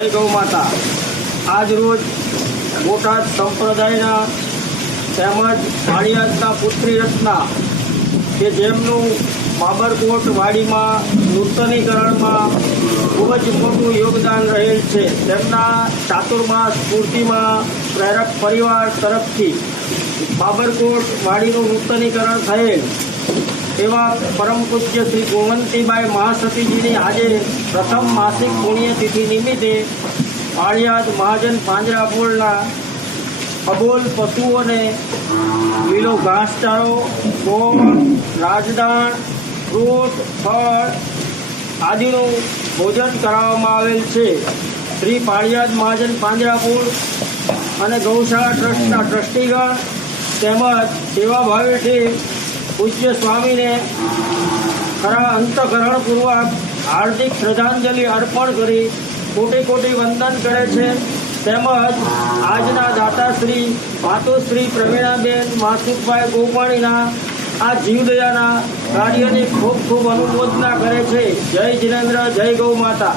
જય ગૌ માતા। આજ રોજ બોટાદ સંપ્રદાયના તેમજ પાળિયાદના પુત્રી રત્ના કે જેમનું બાબરકોટ વાડીમાં નૂતનીકરણમાં ખૂબ જ મોટું યોગદાન રહેલ છે, તેમના ચાતુર્માસ પૂર્તિમાં પ્રેરક પરિવાર તરફથી બાબરકોટ વાડીનું નૂતનીકરણ થયેલ એવા પરમ પૂજ્ય શ્રી ગુણવંતીબાઈ મહાસતીજીની આજે પ્રથમ માસિક પુણ્યતિથિ નિમિત્તે પાળિયાદ મહાજન પાંજરાપોળના અબોલ પશુઓને લીલો ઘાસચારો, ગોળ, રાજદાણ, ફ્રૂટ, ફળ આદિનું ભોજન કરાવવામાં આવેલ છે। શ્રી પાળિયાદ મહાજન પાંજરાપોળ અને ગૌશાળા ટ્રસ્ટના ટ્રસ્ટીગણ તેમજ સેવાભાવીથી પૂજ્ય સ્વામીને ખરા અંતઃકરણપૂર્વક હાર્દિક શ્રદ્ધાંજલિ અર્પણ કરી કોટી કોટી વંદન કરે છે। તેમજ આજના દાતાશ્રી માતુશ્રી પ્રવીણાબેન માસુકભાઈ ગોપાણીના આ જીવદયાના કાર્યની ખૂબ ખૂબ અનુમોદના કરે છે। જય જિનેન્દ્ર, જય ગૌ માતા।